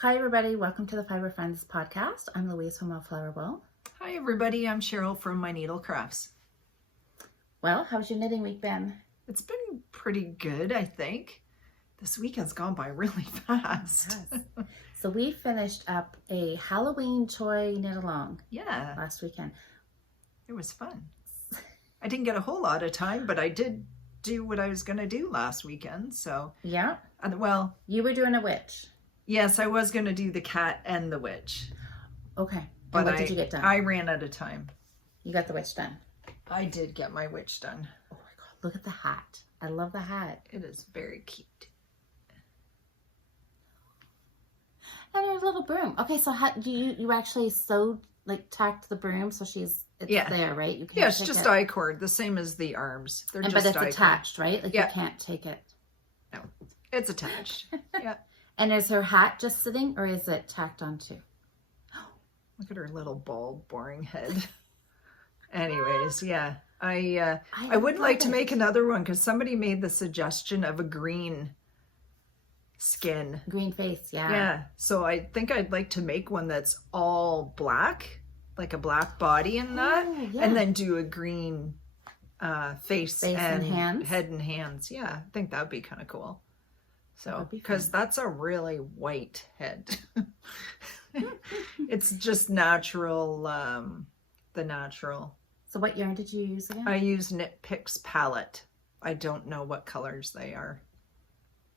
Hi everybody, welcome to the Fibre Friends podcast. I'm Louise from Flower Will. Hi everybody, I'm Cheryl from My Needle Crafts. Well, how's your knitting week been? It's been pretty good, I think. This week has gone by really fast. Yes. So we finished up a Halloween toy knit along Yeah, last weekend. it was fun. I didn't get a whole lot of time, but I did do what I was going to do last weekend. So Yeah. well, You were doing a witch. yes, I was going to do the cat and the witch. Okay. But what did you get done? I ran out of time. You got the witch done. I did get my witch done. Oh my God, look at the hat. I love the hat. It is very cute. And her little broom. Okay, so how do you actually sewed, like tacked the broom so it's there, right? You can't it's just I-cord, the same as the arms. They're just but it's I-cord. attached, right? Like Yeah. you can't take it. No, it's attached. Yeah. And is her hat just sitting or is it tacked onto? Look at her little bald, boring head. Anyways, yeah. I would like to make another one because somebody made the suggestion of a green skin. Green face, yeah. Yeah. So I think I'd like to make one that's all black, like a black body in that, yeah. and then do a green face and hands. head and hands. Yeah, I think that'd be kind of cool. So, Be because that's a really white head. It's just natural, the natural. So what yarn did you use again? I use Knit Picks palette. I don't know what colors they are.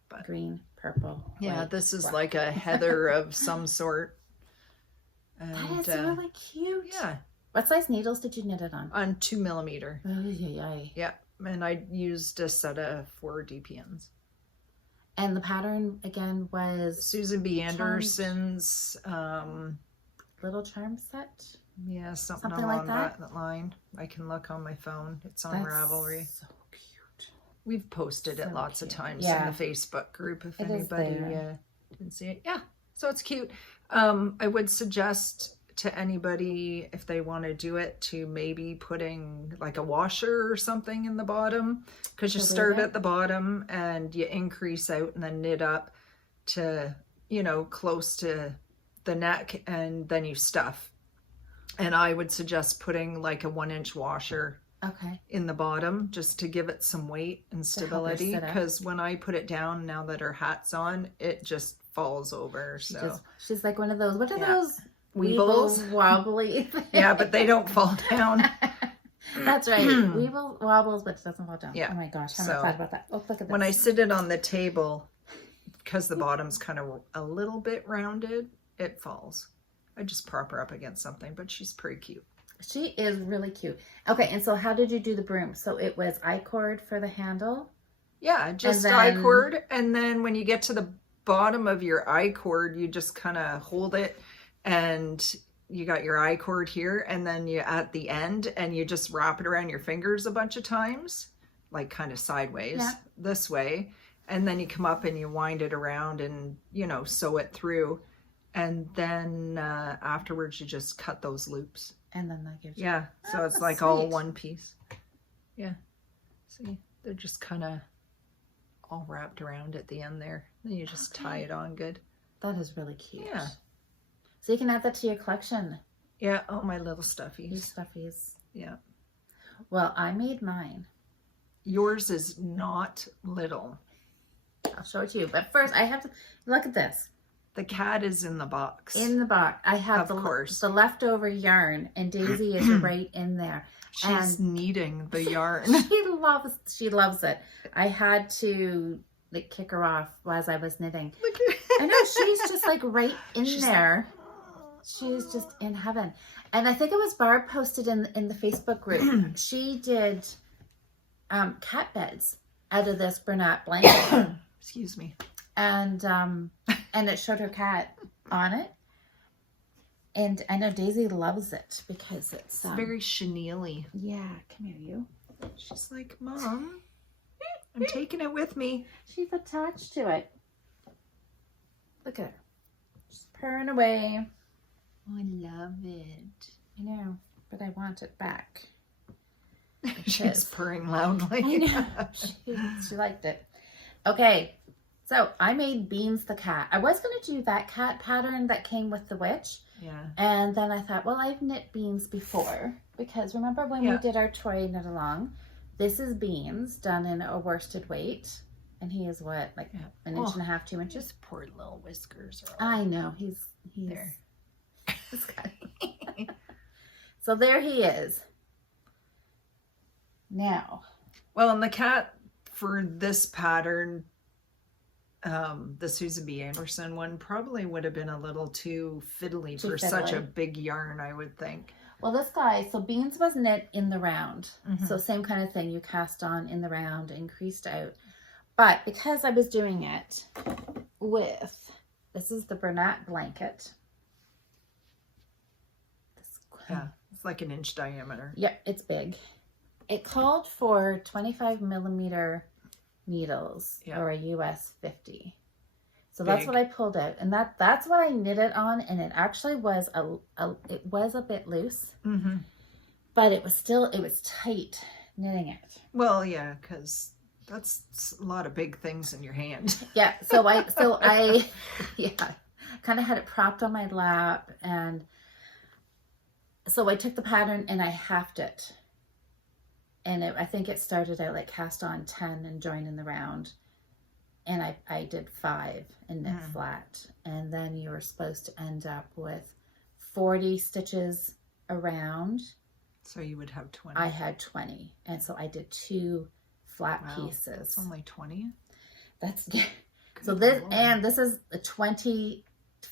But green, purple. yeah, white, this is black. like a heather of some sort. And, That is really cute. yeah. What size needles did you knit it on? On 2mm. Oh, yeah. Yeah, and I used a set of 4 DPNs. And the pattern again was Susan B. Anderson's, little charm set. yeah, something Something along like that? that line. I can look on my phone. It's on That's Ravelry. so cute. We've posted it So lots of cute. times Yeah. in the Facebook group if It is anybody there. didn't see it. Yeah, so it's cute. I would suggest to anybody, if they want to do it, to maybe putting like a washer or something in the bottom, because you To start leave it? at the bottom and you increase out and then knit up to, close to the neck, and then you stuff. And I would suggest putting like a 1-inch washer Okay. in the bottom just to give it some weight and help her stability, sit up. because when I put it down, now that her hat's on, it just falls over. So She's like one of those, what are Yeah. those? Weebles. Wobbly. yeah, but they don't fall down. That's right. Weeble wobbles, but it doesn't fall down. Yeah. Oh my gosh, I So, haven't thought about that. Oh, look at this. When I sit it on the table, because the bottom's kind of a little bit rounded, it falls. I just prop her up against something, but she's pretty cute. She is really cute. Okay, and so how did you do the broom? So it was I-cord for the handle? Yeah, just then- I-cord, and then when you get to the bottom of your I-cord, you just kind of hold it, and you got your I-cord here, and then you at the end, and you just wrap it around your fingers a bunch of times, like kind of sideways, Yeah. this way, and then you come up and you wind it around and, sew it through, and then afterwards you just cut those loops. And then that gives you... Yeah, so Oh, it's that's like all sweet. one piece. Yeah, see, they're just kind of all wrapped around at the end there. Then you just tie it on good. That is really cute. Yeah. So you can add that to your collection. Yeah, all my little These stuffies. stuffies. Yeah. Well, I made mine. Yours is not little. I'll show it to you. But first, I have to... Look at this. The cat is in the box. In the box, I have Of course. the leftover yarn, and Daisy is right in there. She's kneading the yarn. She loves it. I had to kick her off as I was knitting. Look at I know, she's just like right in She's there. She's just in heaven. And I think it was Barb posted in the Facebook group. She did cat beds out of this Bernat blanket. Excuse me. And it showed her cat on it. And I know Daisy loves it because it's Very chenille-y. yeah, come here, you. She's like, Mom, I'm taking it with me. She's attached to it. Look at her. She's purring away. I love it. I know, but I want it back. She's purring loudly. I know. She liked it. Okay. So I made Beans the cat. I was going to do that cat pattern that came with the witch. Yeah. And then I thought, well, I've knit Beans before. Because remember when we did our Troy knit along? This is Beans done in a worsted weight. And he is what? Like an inch and a half, 2 inches? Just poor little whiskers. Are all I know. He's there. So there he is. Now. Well, and the cat for this pattern, the Susan B. Anderson one probably would have been a little too fiddly for such a big yarn, I would think. Well, this guy, so Beans was knit in the round. So same kind of thing. You cast on in the round and creased out. But because I was doing it with, this is the Bernat blanket. Yeah, it's like an inch diameter. Yeah, it's big. It called for 25 millimeter needles or a US 50. So that's what I pulled out, and that's what I knit it on, and it actually was it was a bit loose, but it was tight knitting it. Well, yeah, because that's a lot of big things in your hand. Yeah, so I kind of had it propped on my lap, and so I took the pattern and I halved it. And I think it started out like cast on 10 and join in the round. And I did 5 and knit flat. And then you were supposed to end up with 40 stitches around. So you would have 20. I had 20. And so I did 2 flat pieces. That's only 20? That's so this Lord. And this is a 20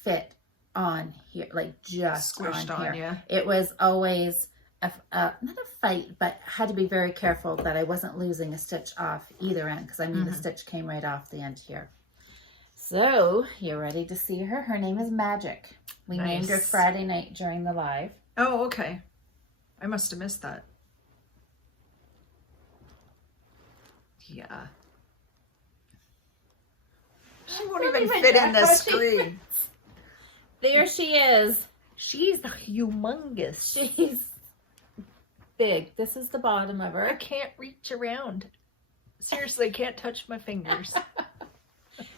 fit on here, like just squished on here. It was always not a fight, but had to be very careful that I wasn't losing a stitch off either end, because I mean the stitch came right off the end here. So you're ready to see her. Her name is Magic. We named her Friday night during the live. Oh, okay. I must have missed that. Yeah. She won't even fit in the screen. There she is. She's humongous. She's big. This is the bottom of her. I can't reach around. Seriously, I can't touch my fingers.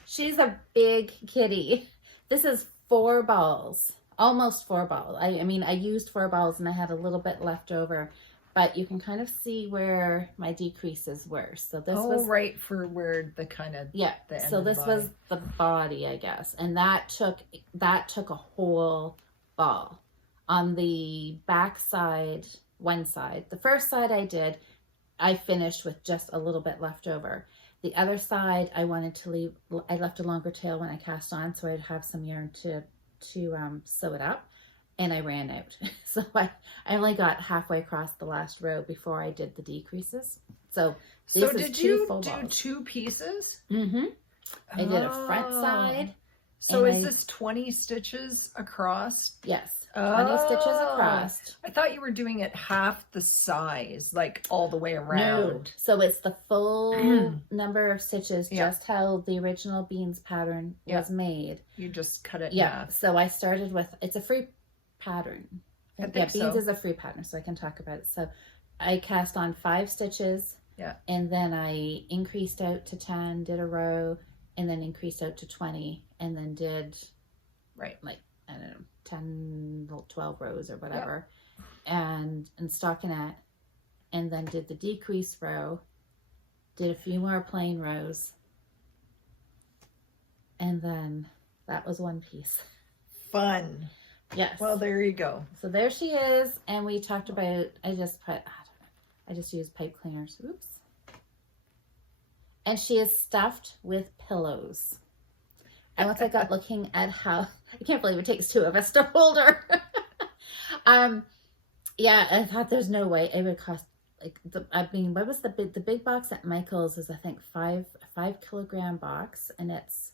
She's a big kitty. This is 4 balls. Almost 4 balls. I mean, I used 4 balls and I had a little bit left over. But you can kind of see where my decreases were. So this was right for where the kind of the end so this was the body, I guess, and that took a whole ball. On the back side, one side, the first side I finished with just a little bit left over. The other side I wanted to leave. I left a longer tail when I cast on, so I'd have some yarn to sew it up. And I ran out. So I only got halfway across the last row before I did the decreases. So did you do 2 pieces? Mm-hmm. I did a front side. So is this 20 stitches across? Yes. 20 stitches across. I thought you were doing it half the size, like all the way around. No. So it's the full number of stitches, just how the original Beans pattern was made. You just cut it in half. half. So I started with, it's a free pattern. Beans is a free pattern, so I can talk about it. So I cast on 5 stitches. Yeah. And then I increased out to 10, did a row, and then increased out to 20, and then did like, I don't know, 10, 12 rows or whatever. And stockinette, and then did the decrease row, did a few more plain rows, and then that was one piece. Fun. Yes. Well, there you go. So there she is, and we talked about, I just used pipe cleaners. Oops. And she is stuffed with pillows. And once I got looking at how, I can't believe it takes 2 of us to hold her. Yeah, I thought there's no way it would cost, like, what was the big box at Michael's is, I think, 5 kilogram box, and it's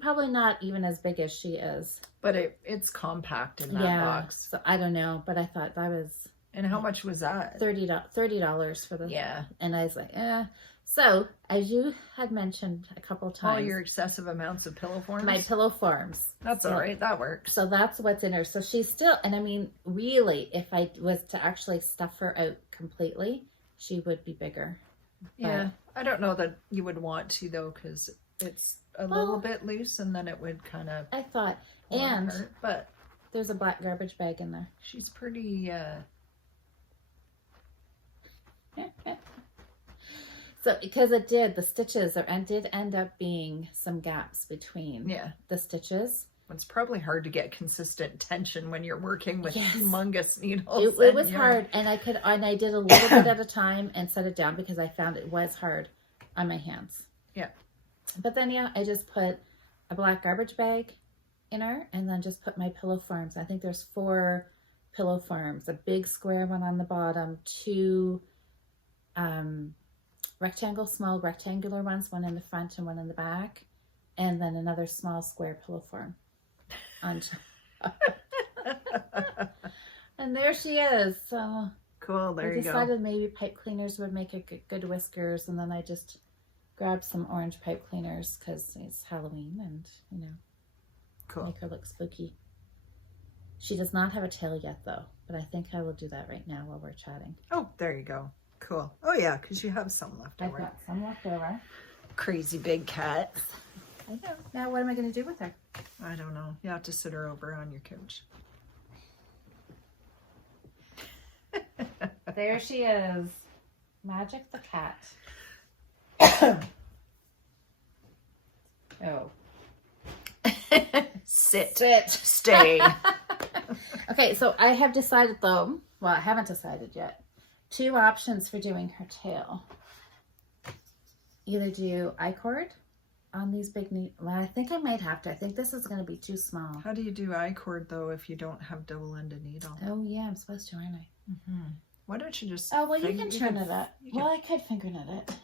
probably not even as big as she is. But it's compact in that box. So I don't know, but I thought that was... And how much was that? $30 for the... Yeah. And I was like, So, as you had mentioned a couple times... All your excessive amounts of pillow forms? My pillow forms. That's all right. That works. So that's what's in her. So she's still... And I mean, really, if I was to actually stuff her out completely, she would be bigger. Yeah, I don't know that you would want to though, because it's a little bit loose, and then it would kind of. I thought, and hurt, but there's a black garbage bag in there. She's pretty. So because it did, the stitches did end up being some gaps between the stitches. It's probably hard to get consistent tension when you're working with humongous needles. It was hard, and I did a little bit at a time and set it down because I found it was hard on my hands. Yeah. But then I just put a black garbage bag in her, and then just put my pillow forms. I think there's 4 pillow forms, a big square one on the bottom, 2 small rectangular ones, one in the front and one in the back, and then another small square pillow form on top. And there she is. So cool. There you go. I decided maybe pipe cleaners would make a good whiskers, and then I just grabbed some orange pipe cleaners because it's Halloween, and cool. Make her look spooky. She does not have a tail yet though, but I think I will do that right now while we're chatting. Oh, there you go. Cool. Oh yeah, because you have some left over. I've got some left over. Crazy big cat. I know. Now what am I going to do with her? I don't know. You have to sit her over on your couch. There she is. Magic the cat. Oh. Sit. Stay. Okay, so I have decided though, well, I haven't decided yet, 2 options for doing her tail. Either do I-cord on these big well, I think I might have to. I think this is going to be too small. How do you do I-cord though if you don't have double-ended needle? Oh yeah, I'm supposed to, aren't I? Mm-hmm. Why don't you just... Oh, well, you can turn it up. Well, I could finger knit it.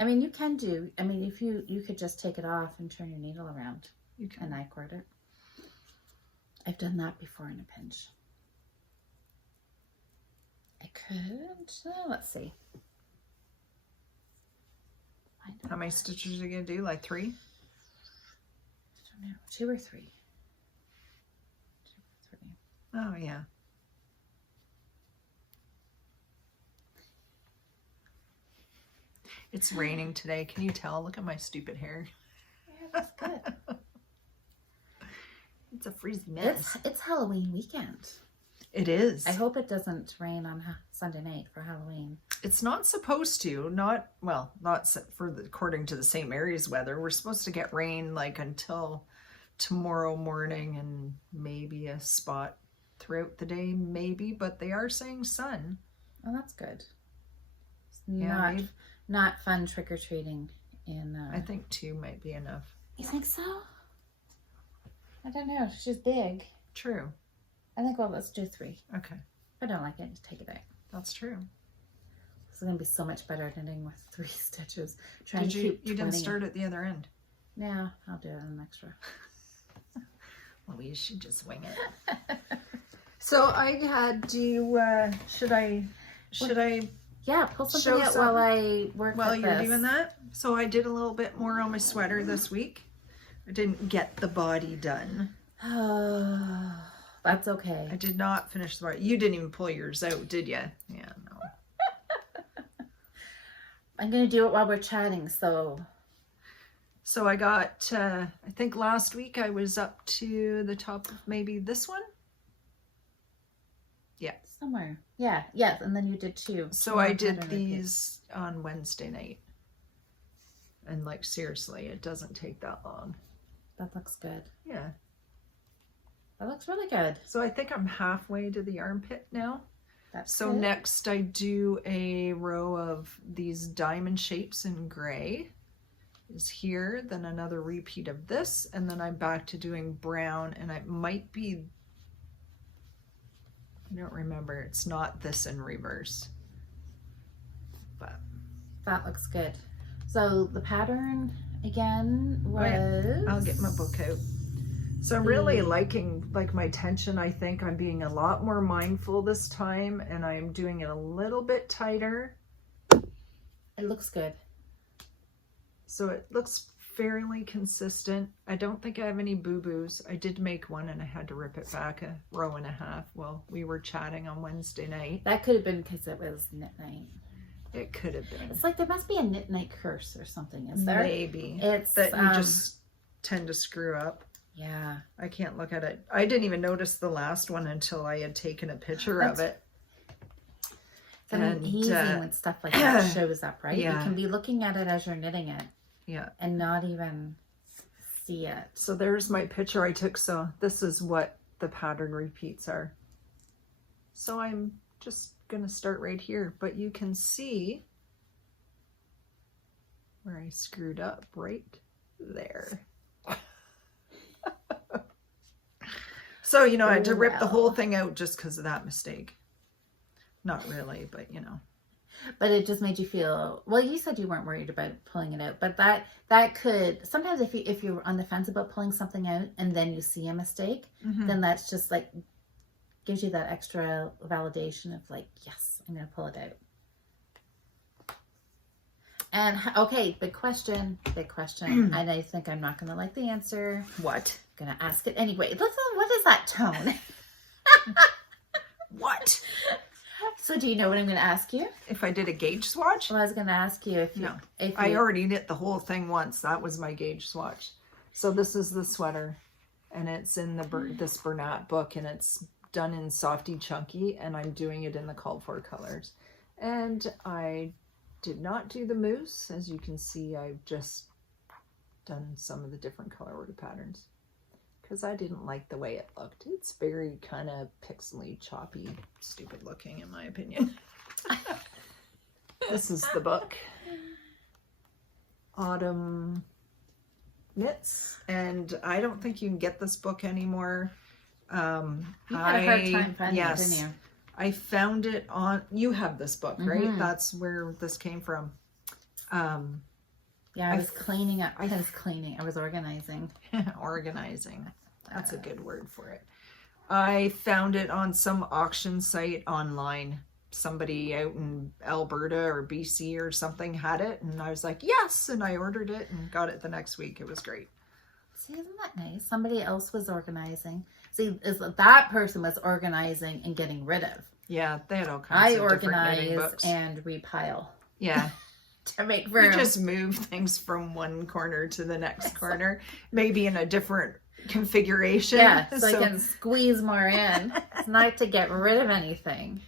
I mean, you can do... I mean, if you could just take it off and turn your needle around. You can. And I-cord it. I've done that before in a pinch. I could... let's see. How many stitches are you going to do? Like 3? I don't know. 2 or 3. 2 or 3. Oh, yeah. It's raining today. Can you tell? Look at my stupid hair. Yeah, that's good. It's a freezing mess. It's Halloween weekend. It is. I hope it doesn't rain on Sunday night for Halloween. It's not supposed to. Not according to the St. Mary's weather. We're supposed to get rain like until tomorrow morning and maybe a spot throughout the day, maybe. But they are saying sun. Oh, that's good. Yeah, not fun trick-or-treating in... I think 2 might be enough. You think so? I don't know. She's big. True. I think, well, let's do 3. Okay. If I don't like it, just take it out. That's true. This is going to be so much better knitting with 3 stitches. You didn't start at the other end? Yeah, I'll do it an extra. Louise should just wing it. So I had to, should I Yeah, pull something out while I work while you're doing that. So I did a little bit more on my sweater this week. I didn't get the body done. Oh, that's okay. I did not finish the body. You didn't even pull yours out, did you? Yeah, no. I'm going to do it while we're chatting, so... So I got, I think last week I was up to the top of maybe this one. Yeah. Somewhere. Yeah, yes, and then you did 2. So I did these on Wednesday night. And like, seriously, it doesn't take that long. That looks good. Yeah. That looks really good. So I think I'm halfway to the armpit now. That's so good. Next I do a row of these diamond shapes in gray. Is here, then another repeat of this, and then I'm back to doing brown, and it might be, I don't remember, it's not this in reverse, but that looks good. So the pattern again was... I'll get my book out. So I'm really liking my tension. I think I'm being a lot more mindful this time, and I'm doing it a little bit tighter. It looks good. So it looks fairly consistent. I don't think I have any boo-boos. I did make one and I had to rip it back a row and a half while we were chatting on Wednesday night. That could have been because it was knit night. It could have been. It's like there must be a knit night curse or something, is there? Maybe. It's that you just tend to screw up. Yeah. I can't look at it. I didn't even notice the last one until I had taken a picture of it. It's amazing when stuff like that shows up, right? Yeah. You can be looking at it as you're knitting it. Yeah. And not even see it. So there's my picture I took. So this is what the pattern repeats are. So I'm just going to start right here, but you can see where I screwed up right there. So, you know, I had to rip the whole thing out just because of that mistake. Not really, but you know. But it just made you feel, well, you said you weren't worried about pulling it out, but that could, sometimes if you're on the fence about pulling something out and then you see a mistake, then that's just like, gives you that extra validation of like, yes, I'm going to pull it out. And okay, big question, and I think I'm not going to like the answer. What? I'm going to ask it anyway. Listen, what is that tone? What? So do you know what I'm going to ask you? If I did a gauge swatch? Well, I was going to ask you if you... No. If I already knit the whole thing once. That was my gauge swatch. So this is the sweater, and it's in this Bernat book, and it's done in softy chunky, and I'm doing it in the called for colors. And I did not do the mousse. As you can see, I've just done some of the different color order patterns because I didn't like the way it looked. It's very kind of pixely, choppy, stupid looking in my opinion. This is the book. Autumn Knits, and I don't think you can get this book anymore. You had a hard time finding it, didn't you? I found it on, you have this book, right? That's where this came from. Yeah, I was cleaning up. I was organizing. Organizing. That's a good word for it. I found it on some auction site online. Somebody out in Alberta or BC or something had it, and I was like, yes, and I ordered it and got it the next week. It was great. See, isn't that nice? Somebody else was organizing. See, that person was organizing and getting rid of. Yeah, they had all kinds of different knitting books. And repile. Yeah. To make room. We just move things from one corner to the next corner, maybe in a different configuration. Yeah, so I can squeeze more in. It's not to get rid of anything.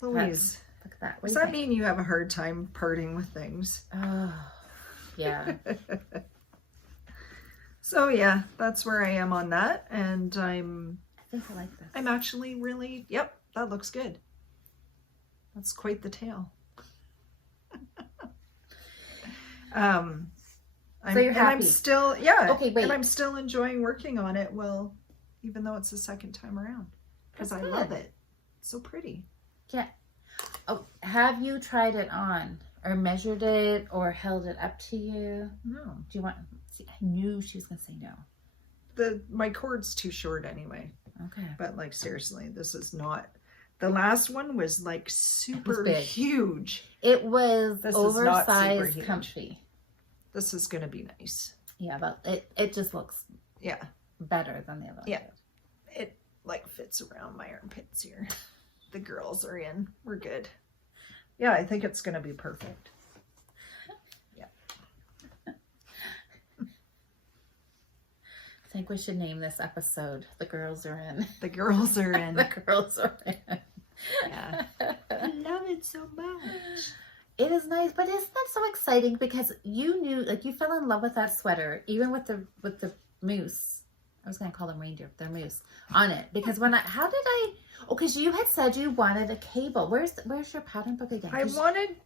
Louise, look at that. Does that mean you have a hard time parting with things? Oh, yeah. So yeah, that's where I am on that, and I think I like this. I'm actually really, yep, that looks good. That's quite the tail. So you're happy? I'm still, yeah. Okay, wait. And I'm still enjoying working on it. Well, even though it's the second time around, because I love it. It's so pretty. Yeah. Oh, have you tried it on or measured it or held it up to you? No. Do you want? See, I knew she was gonna say no. My cord's too short anyway. Okay. But like seriously, this is not. The last one was like super huge. It was oversized, comfy. This is gonna be nice. Yeah, but it just looks better than the other one. Yeah, it like fits around my armpits here. The girls are in. We're good. Yeah, I think it's gonna be perfect. Yeah. I think we should name this episode "The Girls Are In." The girls are in. The girls are in. Yeah. I love it so much. It is nice, but isn't that so exciting? Because you knew, like, you fell in love with that sweater, even with the moose. I was gonna call them reindeer. They're moose on it. Because because you had said you wanted a cable. Where's your pattern book again? You wanted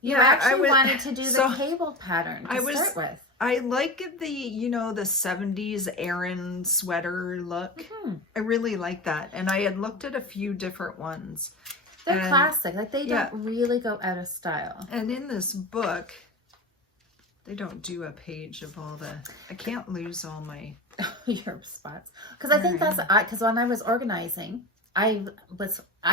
to do the cable pattern to start with. I like the 70s Aran sweater look. I really like that. And I had looked at a few different ones. They're classic. Like, they don't really go out of style. And in this book, they don't do a page of all the... I can't lose all my... your spots. Because I think that's... Because when I was organizing, I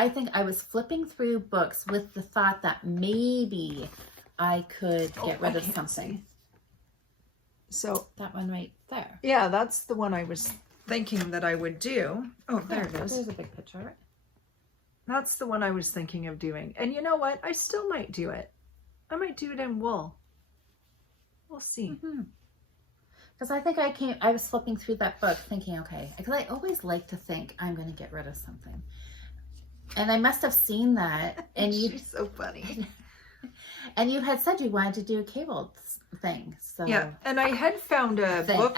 think I was flipping through books with the thought that maybe I could get rid of something. So... That one right there. Yeah, that's the one I was thinking that I would do. Oh, there it is. There's a big picture of it. That's the one I was thinking of doing. And you know what? I still might do it. I might do it in wool. We'll see. Because I think I was flipping through that book thinking, okay, because I always like to think I'm going to get rid of something. And I must have seen that. And She's so funny. And you had said you wanted to do a cable thing. So yeah, and I had found a book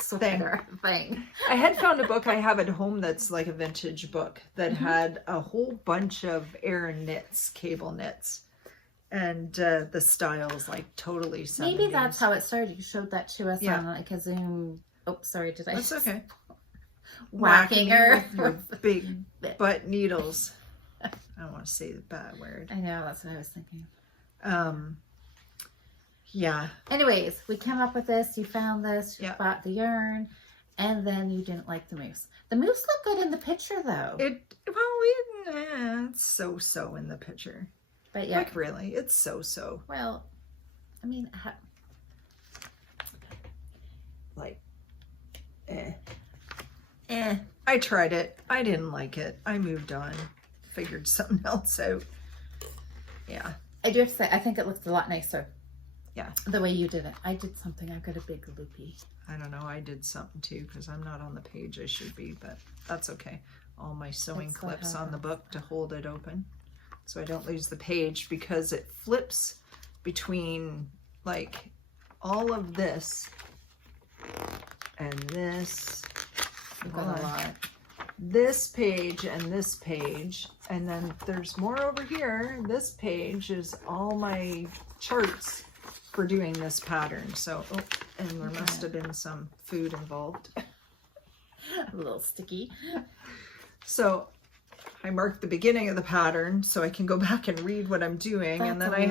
thing. I had found a book I have at home that's like a vintage book that had a whole bunch of Aran knits, cable knits. And the styles like totally 70s. Maybe that's how it started. You showed that to us on like a Zoom. Oh, sorry, did I? That's okay. Whacking her with your big butt needles. I don't want to say the bad word. I know, that's what I was thinking. Yeah. Anyways, we came up with this. You found this. You Yeah. bought the yarn, and then you didn't like the moose. The moose looked good in the picture, though. It's so in the picture. But yeah, Like really, it's so. well, I mean, Like, I tried it. I didn't like it. I moved on. Figured something else out. Yeah. I do have to say, I think it looks a lot nicer. Yeah. The way you did it. I did something. I've got a big loopy. I don't know. I did something too because I'm not on the page I should be, but that's okay. All my sewing That's clips what on the book to hold it open so I don't lose the page because it flips between like all of this and this. You've got a lot. This page and this page, and then there's more over here. This page is all my charts for doing this pattern. So, and there must have been some food involved. A little sticky. So I marked the beginning of the pattern so I can go back and read what I'm doing. And then I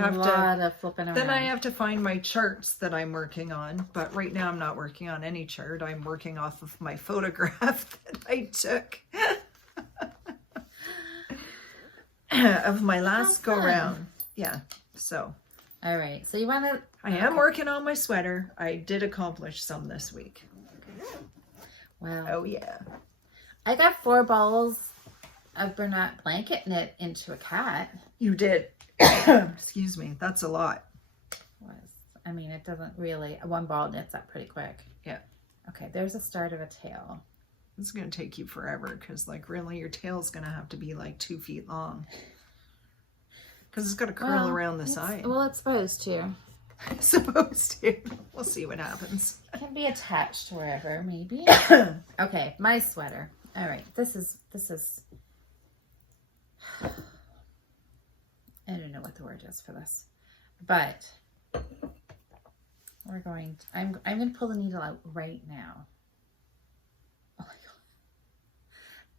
have to find my charts that I'm working on. But right now I'm not working on any chart. I'm working off of my photograph that I took of my last go round. Yeah. So. All right. So you want to... I am working on my sweater. I did accomplish some this week. Wow. Oh yeah. I got 4 balls of Bernat blanket knit into a cat. You did. Excuse me. That's a lot. I mean, it doesn't really... One ball knits up pretty quick. Yeah. Okay, there's a start of a tail. It's going to take you forever because, like, really, your tail's going to have to be, like, 2 feet long. Because it's got to curl around the side. Well, it's supposed to. Supposed to. We'll see what happens. It can be attached wherever, maybe. Okay, my sweater. All right, this is... I don't know what the word is for this. But we're going to... I'm going to pull the needle out right now. Oh my God.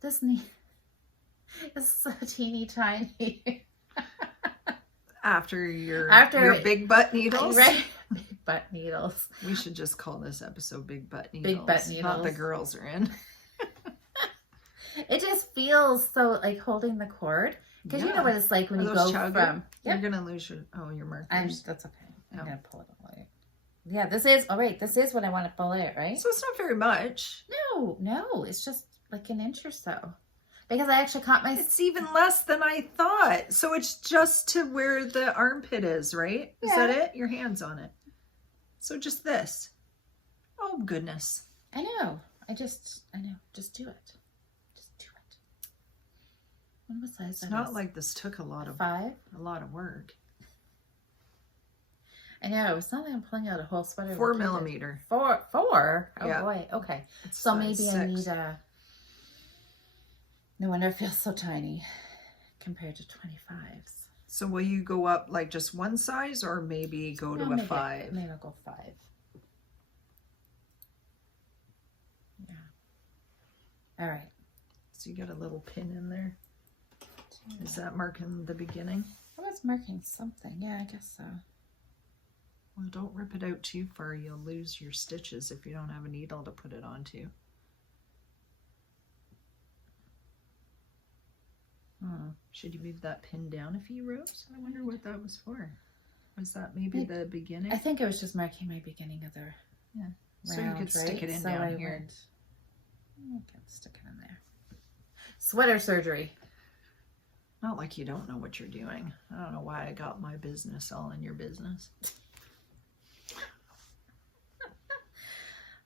This needle is so teeny tiny. After your big butt needles? Right. Big butt needles. We should just call this episode Big Butt Needles. Big butt needles. Not the girls are in. It just feels so like holding the cord. Because you know what it's like when you go from... Yep. You're going to lose your markers. That's okay. I'm going to pull it away. Yeah, this is... Oh, wait. This is what I want to pull out, right? So it's not very much. No. It's just like an inch or so. Because I actually caught my... It's even less than I thought. So it's just to where the armpit is, right? Is that it? Your hand's on it. So just this. Oh, goodness. I know. Just do it. Just do it. What size It's not like this took a lot of 5? A lot of work. I know. It's not like I'm pulling out a whole sweater. 4 millimeter. 4? Oh, yeah. Boy. Okay. It's so maybe 6. I need a... No wonder it feels so tiny compared to 25s. So will you go up like just one size or maybe go to a 5? Maybe I'll go 5. Yeah. All right. So you got a little pin in there. Is that marking the beginning? I was marking something. Yeah, I guess so. Well, don't rip it out too far. You'll lose your stitches if you don't have a needle to put it onto. Should you move that pin down a few rows? I wonder what that was for. Was that maybe the beginning? I think it was just marking my beginning of the round, so you could stick it in down here. I can stick it in there. Sweater surgery. Not like you don't know what you're doing. I don't know why I got my business all in your business.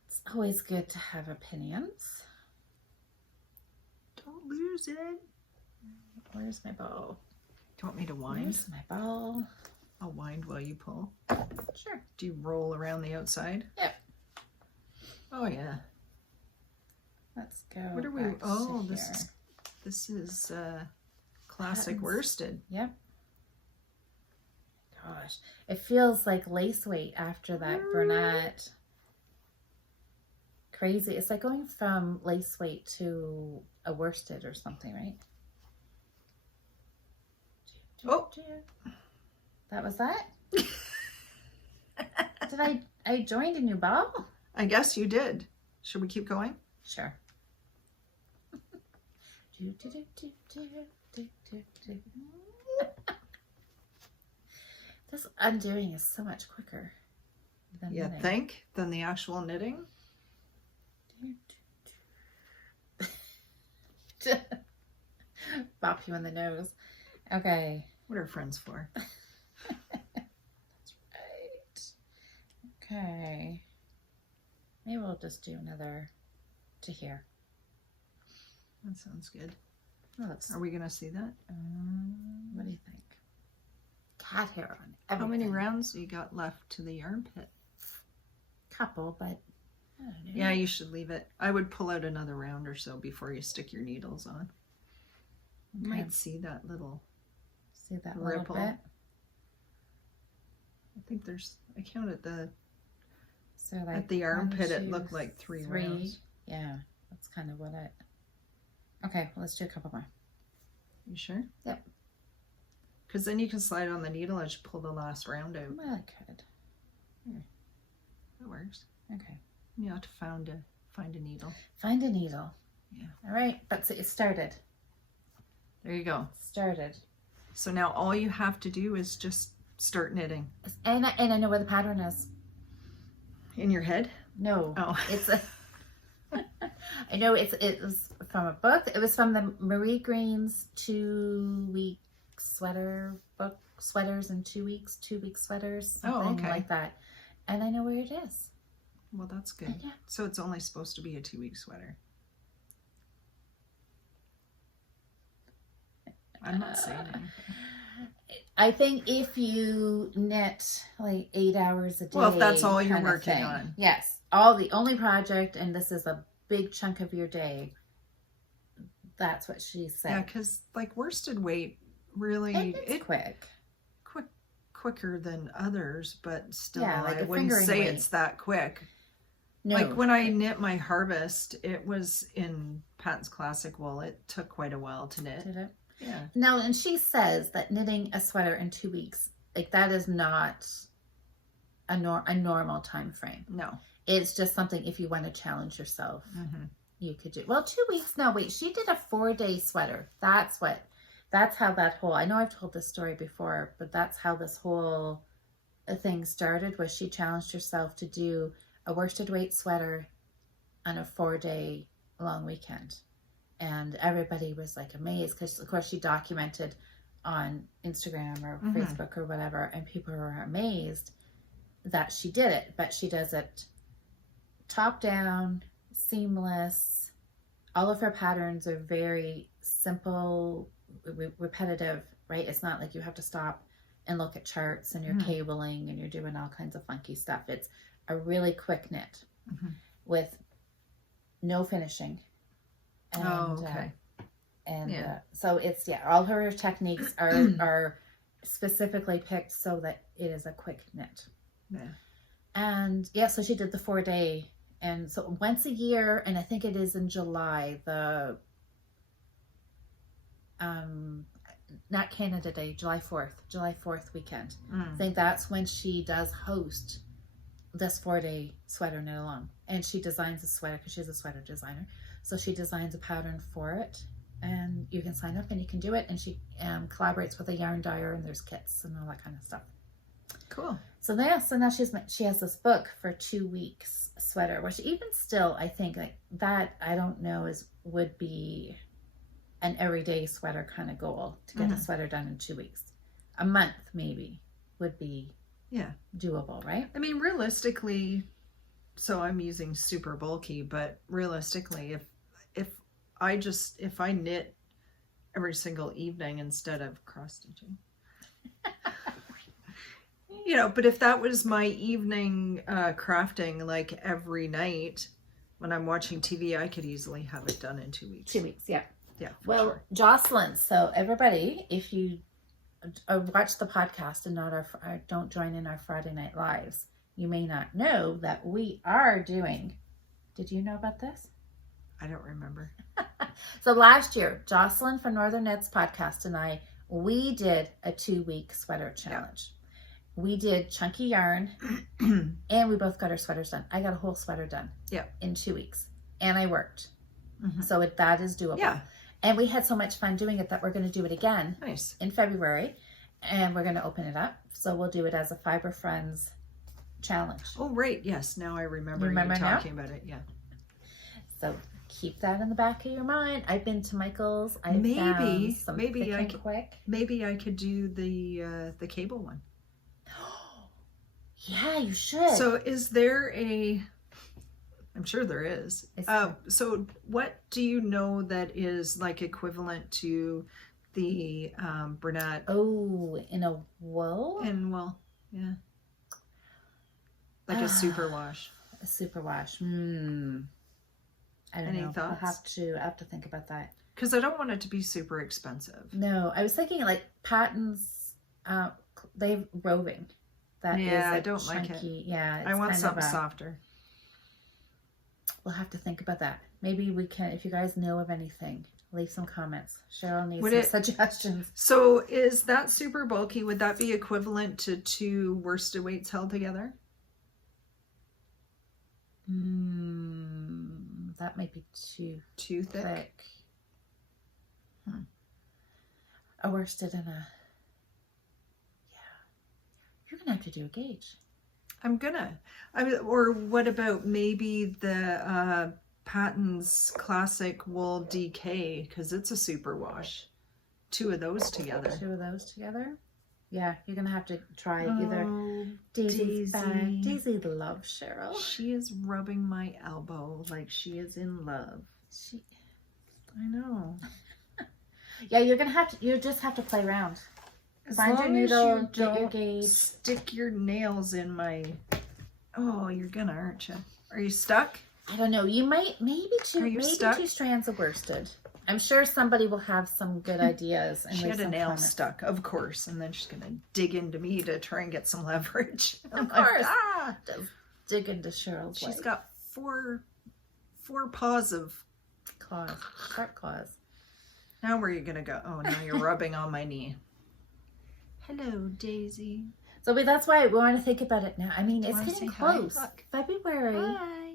It's always good to have opinions. Don't lose it. Where's my ball? Do you want me to wind? Where's my ball? I'll wind while you pull. Sure. Do you roll around the outside? Yep. Oh yeah. Let's go. What are we? back to Oh, here. this is classic Patterns. worsted. Yep. Gosh, it feels like lace weight after that brunette. Crazy. It's like going from lace weight to a worsted or something, right? Oh. That was that? Did I joined a new ball? I guess you did. Should we keep going? Sure. This undoing is so much quicker than You knitting. think than the actual knitting? Bop you in the nose. Okay. What are friends for? That's right. Okay. Maybe we'll just do another to here. That sounds good. Oh, that's, Are we gonna see that? what do you think? Cat hair on How many everything. rounds you got left to the armpit? Couple, but I don't know. Yeah, you should leave it. I would pull out another round or so before you stick your needles on. You Okay. might see that little See that ripple. little bit? I think there's, I counted So like at the 1, armpit, it 2, looked like three 3. rounds. Yeah, that's kind of what it. Okay, well, let's do a couple more. You sure? Yep. Because then you can slide on the needle as you pull the last round out. Well, I could. That works. Okay. You have to find a needle. Find a needle. Yeah. All right, that's it. It started. There you go. Started. So now all you have to do is just start knitting. And I know where the pattern is. In your head? No. Oh. It's a. I know it was from a book. It was from the Marie Green's 2-week sweater book, sweaters in 2 weeks, 2-week sweaters, Oh, something okay. like that. And I know where it is. Well, that's good. Yeah. So it's only supposed to be a 2-week sweater. I'm not saying anything. I think if you knit like 8 hours a day. Well, if that's all you're kind of working thing. on. Yes. The only project, and this is a big chunk of your day. That's what she said. Yeah, because like worsted weight really It's quick. quicker than others, but still Yeah, like I a wouldn't fingering say weight. it's that quick. No. Like when I knit my harvest, it was in Patton's Classic wool. It took quite a while to knit. Did it? Yeah. No, and she says that knitting a sweater in 2 weeks, like that is not a normal time frame. No. It's just something if you want to challenge yourself, Mm-hmm. you could do. Well, 2 weeks. No, wait. She did a 4-day sweater. That's how that whole. I know I've told this story before, but that's how this whole thing started. Was she challenged herself to do a worsted weight sweater on a 4-day long weekend. And everybody was like amazed because, of course, she documented on Instagram or Mhm. Facebook or whatever, and people were amazed that she did it. But she does it top down, seamless. All of her patterns are very simple, repetitive, right? It's not like you have to stop and look at charts and you're cabling and you're doing all kinds of funky stuff. It's a really quick knit with no finishing. And, okay. So it's, all her techniques are specifically picked so that it is a quick knit. Yeah. And so she did the 4-day. And so once a year, and I think it is in July, the, not Canada Day, July 4th weekend. I think that's when she does host this 4-day sweater knit along. And she designs a sweater because she's a sweater designer. So she designs a pattern for it, and you can sign up and you can do it. And she collaborates with a yarn dyer, and there's kits and all that kind of stuff. Cool. So now she has this book for 2 weeks sweater, which even still I think like that I don't know would be an everyday sweater kind of goal to get a sweater done in 2 weeks. A month maybe would be doable, right? I mean, realistically, so I'm using super bulky, but realistically, if I knit every single evening instead of cross stitching, you know, but if that was my evening crafting, like every night when I'm watching TV, I could easily have it done in 2 weeks. 2 weeks, yeah. Yeah. Well, sure. Jocelyn, so everybody, if you watch the podcast and don't join in our Friday Night Lives, you may not know that we are doing. Did you know about this? I don't remember. So last year, Jocelyn from Northern Knits podcast and I, we did a 2-week sweater challenge. We did chunky yarn and we both got our sweaters done. I got a whole sweater done in 2 weeks and I worked. So that is doable. Yeah. And we had so much fun doing it that we're going to do it again in February and we're going to open it up. So we'll do it as a Fibre Friends challenge. Oh, right. Yes. Now I remember you talking about it. Yeah. So keep that in the back of your mind. I've been to Michael's. Maybe I could do the cable one. Yeah, you should. So is there I'm sure there is. So what do you know that is like equivalent to the Bernat? Oh, in a wool? Yeah. Like a superwash. A superwash. I don't Any know. thoughts? I'll have to think about that. Because I don't want it to be super expensive. No, I was thinking like Patton's, they have roving. That is I don't chunky. like it. Yeah, I want something softer. We'll have to think about that. Maybe we can, if you guys know of anything, leave some comments. Cheryl needs some suggestions. So is that super bulky? Would that be equivalent to 2 worsted weights held together? That might be too thick. A worsted and a... You're going to have to do a gauge. Or what about maybe the Patton's Classic Wool DK, because it's a super wash. 2 of those together. 2 of those together? Yeah, you're going to have to try either Daisy's bag. Daisy loves Cheryl. She is rubbing my elbow like she is in love. I know. Yeah, you just have to play around. Find your needle, get your gauge. Stick your nails in my... Oh, you're gonna, aren't you? Are you stuck? I don't know. You maybe 2 strands of worsted. I'm sure somebody will have some good ideas. And she had a nail stuck, of course, and then she's gonna dig into me to try and get some leverage. Of course. Just dig into Cheryl's She's got four paws of claws, sharp claws. Now where are you gonna go? Oh, now you're rubbing on my knee. Hello, Daisy. So that's why we want to think about it now. I mean, it's getting close. February. Hi.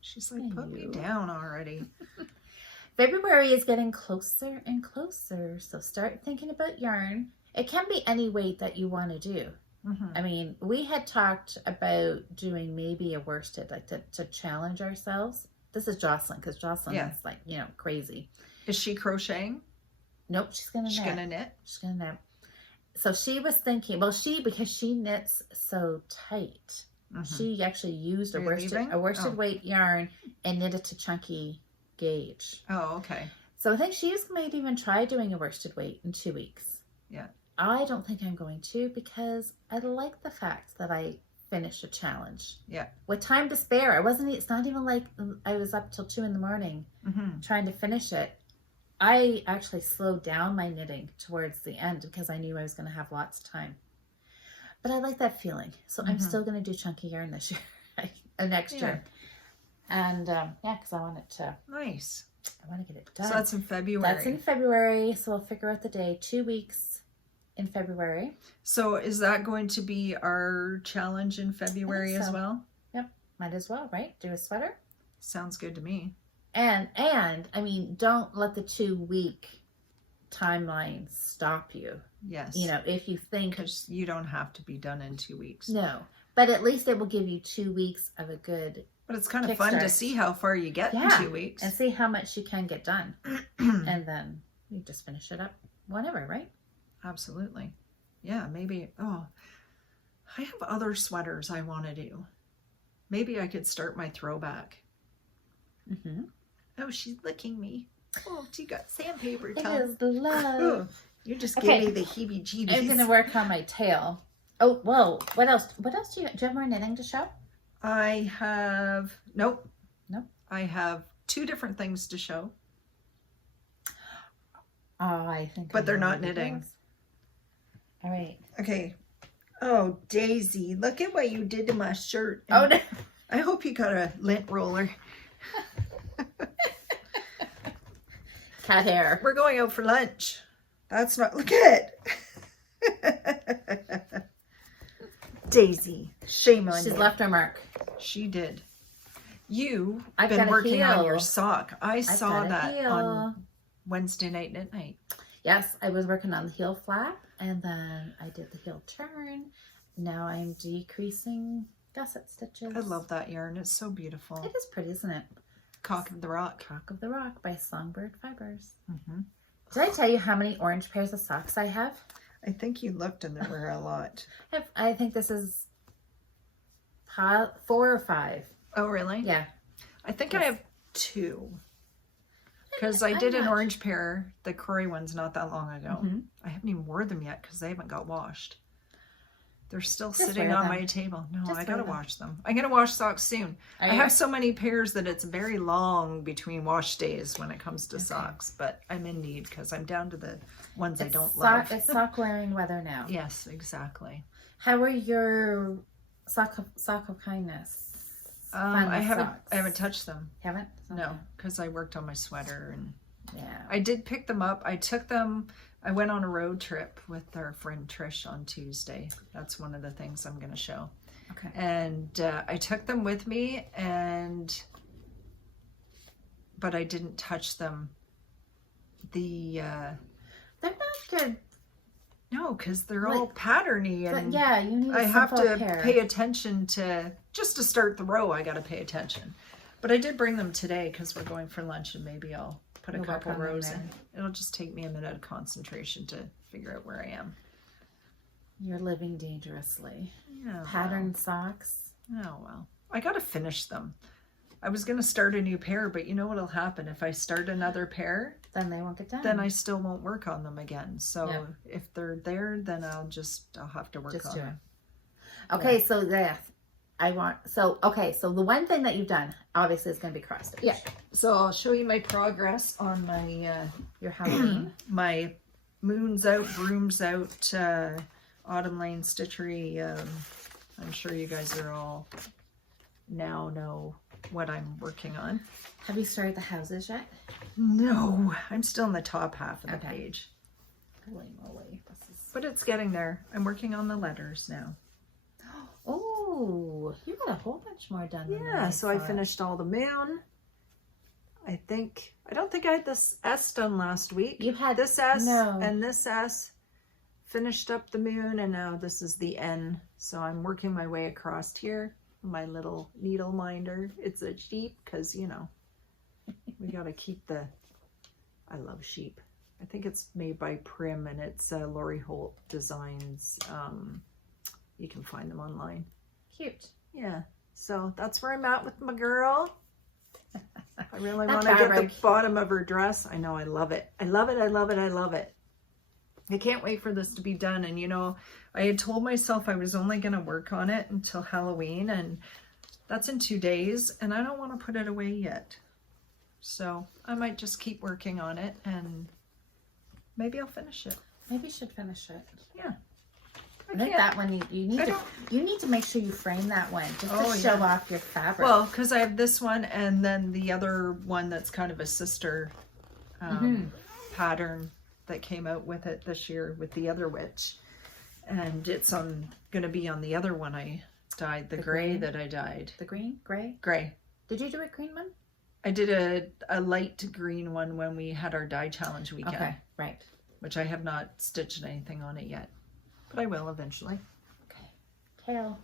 She's like, put me down already. February is getting closer and closer. So start thinking about yarn. It can be any weight that you want to do. I mean, we had talked about doing maybe a worsted, like to challenge ourselves. This is Jocelyn, because Jocelyn is like, crazy. Is she crocheting? Nope, she's going to knit. She's going to knit. So she was thinking, because she knits so tight, she actually used a worsted weight yarn and knit it to chunky gauge. Oh, okay. So I think she might even try doing a worsted weight in 2 weeks. Yeah. I don't think I'm going to, because I like the fact that I finished a challenge. Yeah. With time to spare. It's not even like I was up till 2 a.m. Trying to finish it. I actually slowed down my knitting towards the end because I knew I was going to have lots of time. But I like that feeling. So I'm still going to do chunky yarn this year, next year. And because I want it to... Nice. I want to get it done. So that's in February. That's in February. So we'll figure out the day. 2 weeks in February. So is that going to be our challenge in February as well? Yep. Might as well, right? Do a sweater. Sounds good to me. And I mean, don't let the 2 week timeline stop you. Yes. If you think... Because you don't have to be done in 2 weeks. No. But at least it will give you 2 weeks of a good... But it's kind of fun to see how far you get in 2 weeks. And see how much you can get done. And then You just finish it up whenever, right? Absolutely. Yeah, maybe. Oh, I have other sweaters I want to do. Maybe I could start my throwback. Mm-hmm. Oh, she's licking me. Oh, she got sandpaper It tongue. is the love. You just Okay. gave me the heebie-jeebies. I'm gonna work on my tail. Oh, whoa! What else? What else do you have more knitting to show? I have nope. I have 2 different things to show, I think. but they're not knitting. Those. All right. Okay. Oh, Daisy, look at what you did to my shirt. Oh no! I hope you got a lint roller. Cat hair. We're going out for lunch. That's not. Look at it. Daisy, shame on you. She's left her mark. She did. You've I've been got a working on heel. your sock. I saw got a that heel. on Wednesday night knit night. Yes, I was working on the heel flap, and then I did the heel turn. Now I'm decreasing gusset stitches. I love that yarn. It's so beautiful. It is pretty, isn't it? Cock of the Rock. Cock of the Rock by Songbird Fibers. Mm-hmm. Did I tell you how many orange pairs of socks I have? I think you looked and there were a lot. I think this is 4 or 5. Oh, really? Yeah. I think Yes. I have 2. Because I I'm did an not- orange pair, the Croy ones, not that long ago. Mm-hmm. I haven't even wore them yet because they haven't got washed. They're still Just sitting wear on them. my table. No, Just I gotta wear them. wash them. I'm gonna wash socks soon. Are I you? have so many pairs that it's very long between wash days when it comes to socks, but I'm in need because I'm down to the ones I don't love. It's sock wearing weather now. Yes, exactly. How are your sock of kindness? I haven't socks? touched them. Haven't? No, because I worked on my sweater and Yeah. I did pick them up. I took them. I went on a road trip with our friend Trish on Tuesday. That's one of the things I'm going to show. Okay. And I took them with me, but I didn't touch them. They're not good. No, because they're all patterny, But and yeah, you need a I have simple to pair. pay attention just to start the row. I got to pay attention. But I did bring them today because we're going for lunch, and maybe I'll put a You'll work couple on them rows then. in. It'll just take me a minute of concentration to figure out where I am. You're living dangerously. Yeah. Patterned socks. Oh, well. I got to finish them. I was going to start a new pair, but you know what'll happen? If I start another pair, Then they won't get done. then I still won't work on them again. So Yeah. if they're there, then I'll have to work Just on do it. them. Okay, so yes. So the one thing that you've done obviously is going to be cross stitch. Yeah. So I'll show you my progress on my Your Halloween. my moons out, brooms out, autumn lane stitchery. I'm sure you guys are all now know what I'm working on. Have you started the houses yet? No, I'm still in the top half of the Okay. page. Holy moly. This is... But it's getting there. I'm working on the letters now. Oh, you got a whole bunch more done. than Yeah, so I thought. finished all the moon. I don't think I had this S done last week. You had This S no. and this S, finished up the moon, and now this is the N. So I'm working my way across here. My little needle minder. It's a sheep because, you know, we got to keep I love sheep. I think it's made by Prim, and it's Lori Holt Designs. You can find them online. Cute. Yeah, so that's where I'm at with my girl. I really That want to get the fabric. bottom of her dress. I know, I love it. I love it, I love it, I love it. I can't wait for this to be done. And you know, I had told myself I was only going to work on it until Halloween, and that's in 2 days, and I don't want to put it away yet. So I might just keep working on it, and maybe I'll finish it. Maybe you should finish it. Yeah. I think that one you need to make sure you frame that one just to show yeah. off your fabric. Well, because I have this one and then the other one that's kind of a sister pattern that came out with it this year with the other witch. And it's going to be on the other one I dyed, the gray green? that I dyed. the green, gray. Gray. Did you do a green one? I did a light green one when we had our dye challenge weekend, Okay, right. which I have not stitched anything on it yet, but I will eventually. Okay, Kale.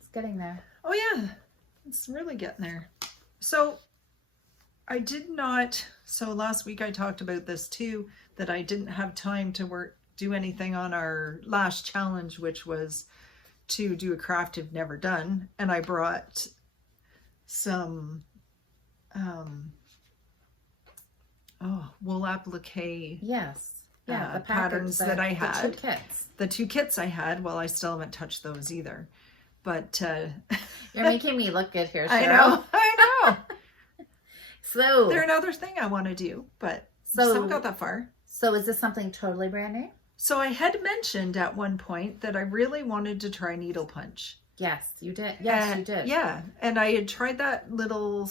It's getting there. Oh yeah, it's really getting there. So I did not, so last week I talked about this too, that I didn't have time to do anything on our last challenge, which was to do a craft I've never done. And I brought some wool applique Yes. Yeah, the patterns that I had. The 2 kits. The 2 kits I had, well, I still haven't touched those either. But you're making me look good here, Cheryl. I know. So they're another thing I want to do, but still haven't got that far. So is this something totally brand new? So I had mentioned at one point that I really wanted to try needle punch. Yes, you did. Yes, you did. Yeah, and I had tried that little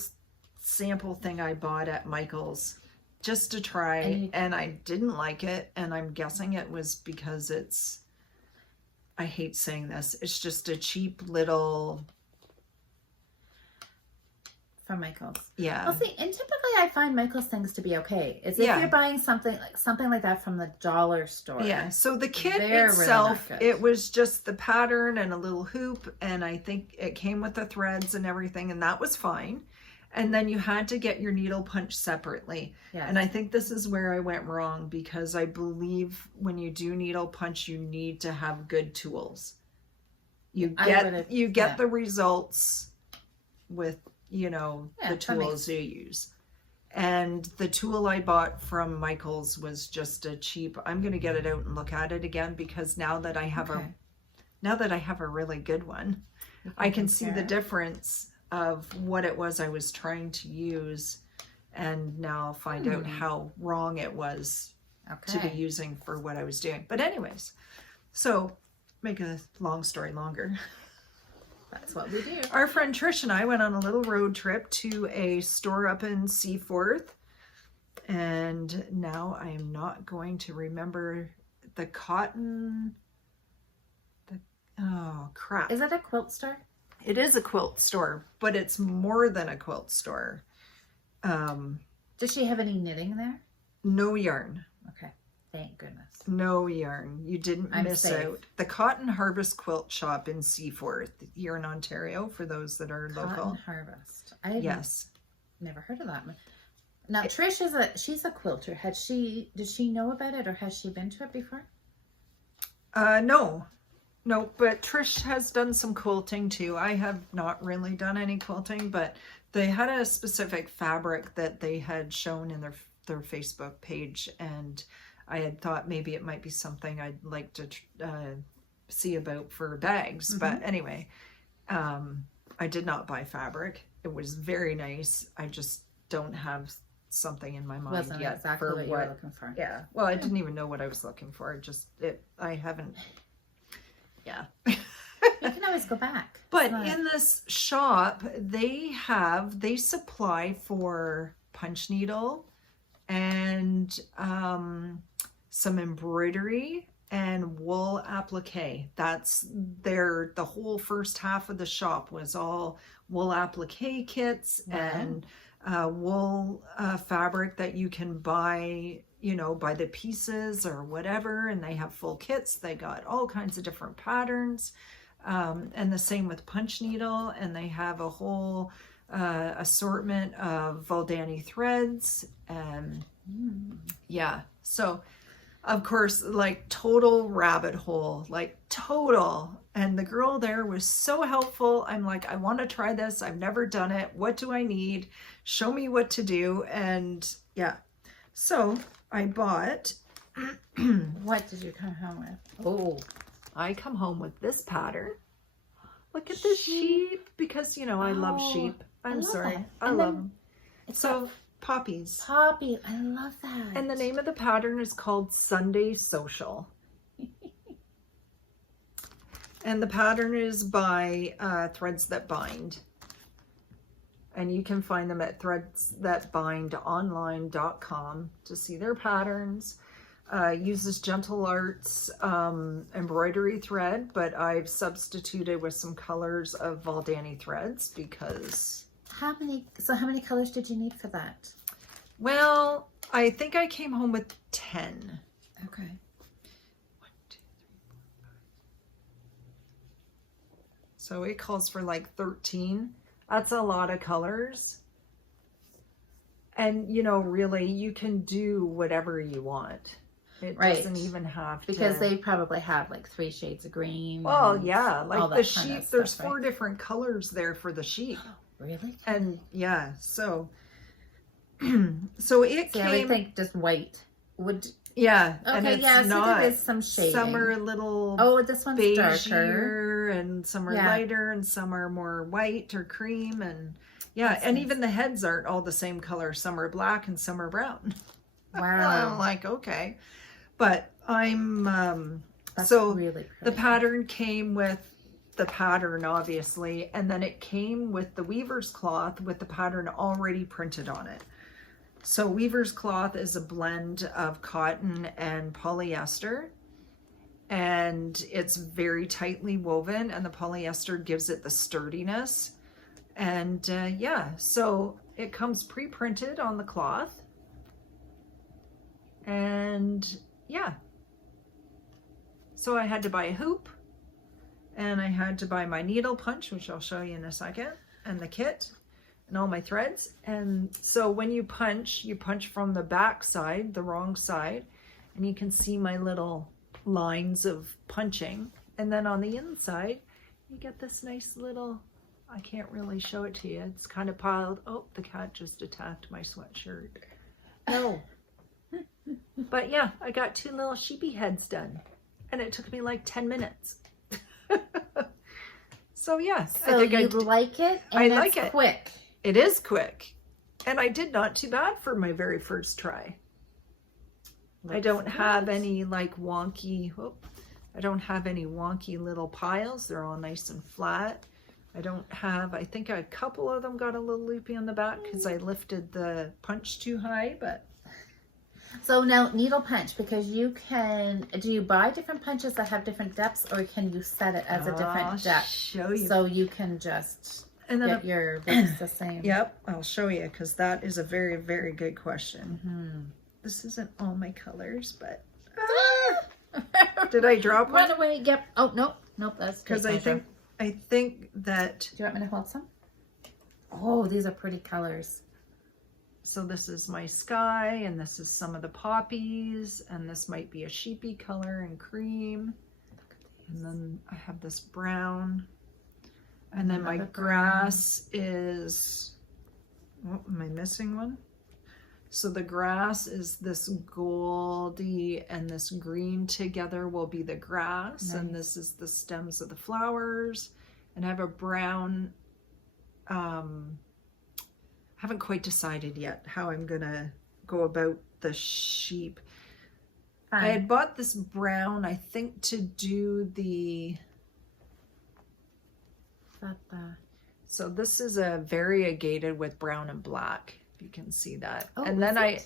sample thing I bought at Michael's just to try, and I didn't like it, and I'm guessing it was because it's, I hate saying this, it's just a cheap little... From Michael's. Yeah. Well, see, and typically I find Michael's things to be okay. It's if you're buying something like that from the dollar store. Yeah. So the kit itself, really it was just the pattern and a little hoop, and I think it came with the threads and everything, and that was fine. And then you had to get your needle punch separately. Yeah. And I think this is where I went wrong, because I believe when you do needle punch, you need to have good tools. You get the results with the tools you use. And the tool I bought from Michael's was just a cheap, I'm going to get it out and look at it again, because now that I have a really good one, I can see the difference of what it was I was trying to use, and now find out how wrong it was to be using for what I was doing. But anyways, so make a long story longer. That's what we do. Our friend Trish and I went on a little road trip to a store up in Seaforth, and now I am not going to remember the cotton. Oh crap! Is it a quilt store? It is a quilt store, but it's more than a quilt store. Does she have any knitting there? No yarn. Okay. Thank goodness. No yarn. You didn't miss out. The Cotton Harvest Quilt Shop in Seaforth, here in Ontario, for those that are local. Cotton Harvest. Never heard of that one. Now Trish she's a quilter. Did she know about it, or has she been to it before? No, but Trish has done some quilting too. I have not really done any quilting, but they had a specific fabric that they had shown in their Facebook page, and I had thought maybe it might be something I'd like to see about for bags. But anyway, I did not buy fabric. It was very nice. I just don't have something in my mind yet exactly what you were looking for. Yeah. Well, I didn't even know what I was looking for. I haven't. Yeah. You can always go back. But in this shop, they supply for punch needle and some embroidery and wool applique. The whole first half of the shop was all wool applique kits and wool fabric that you can buy, by the pieces or whatever. And they have full kits. They got all kinds of different patterns. And the same with punch needle. And they have a whole assortment of Valdani threads. And yeah, so of course, like total rabbit hole, and the girl there was so helpful. I'm like, I want to try this. I've never done it. What do I need? Show me what to do. And yeah, so I bought what did you come home with? I come home with this pattern. Look at this sheep, because I love sheep. I'm sorry, I love them. So poppies. Poppy, I love that. And the name of the pattern is called Sunday Social. And the pattern is by Threads That Bind. And you can find them at threadsthatbindonline.com to see their patterns. Uses Gentle Arts embroidery thread, but I've substituted with some colors of Valdani threads because... How many colors did you need for that? Well, I think I came home with 10. Okay. 1, 2, 3, 4, 5. So it calls for like 13. That's a lot of colors. And, you know, really, you can do whatever you want. It Right. doesn't even have to. Because they probably have like 3 shades of green. Well, and yeah, all like that the kind sheep, of stuff, there's right? 4 different colors there for the sheep. Really? And yeah, so so it See, I came, would think just white would. yeah, Okay, and it's yeah, so not. there is some shading. Some are a little Oh, this one's darker. beigeier, and some are Yeah. lighter, and some are more white or cream, and yeah, That's and nice. even the heads aren't all the same color. Some are black and some are brown. I'm Wow. like, okay, but I'm That's so really the pretty. pattern came with the pattern, obviously, and then it came with the weaver's cloth with the pattern already printed on it. So weaver's cloth is a blend of cotton and polyester, and it's very tightly woven, and the polyester gives it the sturdiness. And yeah, so it comes pre-printed on the cloth, and yeah, so I had to buy a hoop, and I had to buy my needle punch, which I'll show you in a second, and the kit and all my threads. And so when you punch from the back side, the wrong side, and you can see my little lines of punching. And then on the inside, you get this nice little, I can't really show it to you. It's kind of piled. Oh, the cat just attacked my sweatshirt. No. But yeah, I got 2 little sheepy heads done, and it took me like 10 minutes. So yes, So you like it, and I like it's it. quick. It is quick, and I did not too bad for my very first try. I don't have any like wonky, I don't have any wonky little piles. They're all nice and flat. I don't have, I think a couple of them got a little loopy on the back because I lifted the punch too high, but. So now needle punch, because you can, do you buy different punches that have different depths, or can you set it as a different depth? Show you. So you can just And then get your bits the same. Yep, I'll show you, because that is a very, very good question. This isn't all my colors, but did I drop one? Run away. Yep. Oh, nope. That's Because I think that. Do you want me to hold some? Oh, these are pretty colors. So this is my sky, and this is some of the poppies, and this might be a sheepy color and cream. And then I have this brown. And then my grass is, oh, am I missing one? So the grass is this goldy and this green together will be the grass. Nice. And this is the stems of the flowers. And I have a brown, haven't quite decided yet how I'm gonna go about the sheep. Fine. I had bought this brown, I think, to do the. So this is a variegated with brown and black. If you can see that. Oh, and then I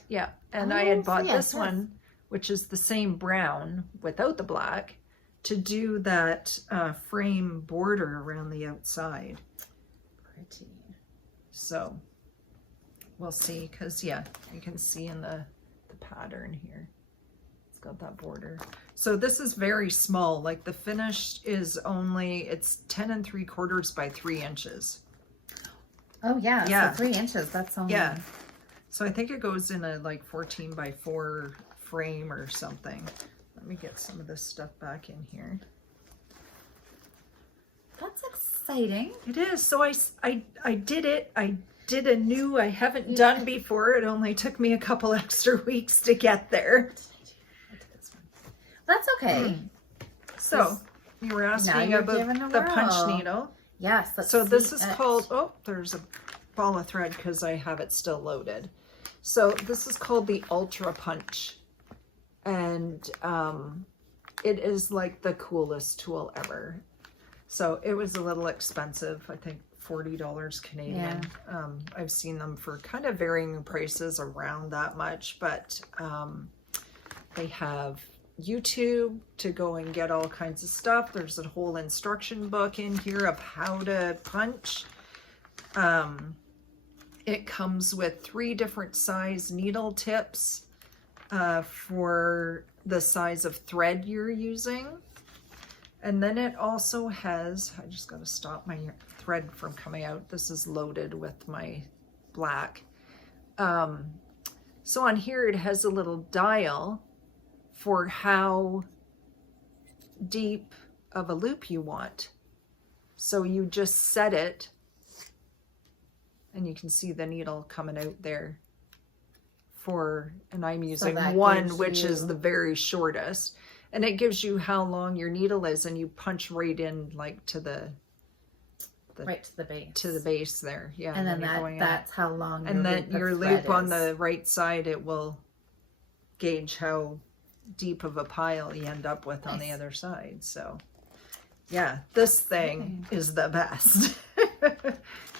had bought this one, which is the same brown without the black, to do that frame border around the outside. Pretty. So. We'll see, because yeah, you can see in the pattern here, it's got that border. So this is very small, like the finish is only, it's 10 3/4 by 3 inches. Oh yeah, yeah. So 3 inches, that's only. Yeah, so I think it goes in a like 14 by 4 frame or something. Let me get some of this stuff back in here. That's exciting. It is. So I did it. I did a new I haven't done before. It only took me a couple extra weeks to get there. That's okay. So you were asking about the punch needle. Yes. So this is called, oh, there's a ball of thread because I have it still loaded. So this is called the Ultra Punch. And it is like the coolest tool ever. So it was a little expensive, I think $40 Canadian. Yeah. I've seen them for kind of varying prices around that much, but they have YouTube to go and get all kinds of stuff. There's a whole instruction book in here of how to punch. It comes with 3 different size needle tips for the size of thread you're using. And then it also has, I just got to stop my thread from coming out. This is loaded with my black. So on here it has a little dial for how deep of a loop you want. So you just set it, and you can see the needle coming out there for, and I'm using one, which is the very shortest, and it gives you how long your needle is, and you punch right in like to the right to the base. To the base there, yeah. And then that's how long. And then your loop on the right side, it will gauge how deep of a pile you end up with on the other side. So, yeah, this thing is the best.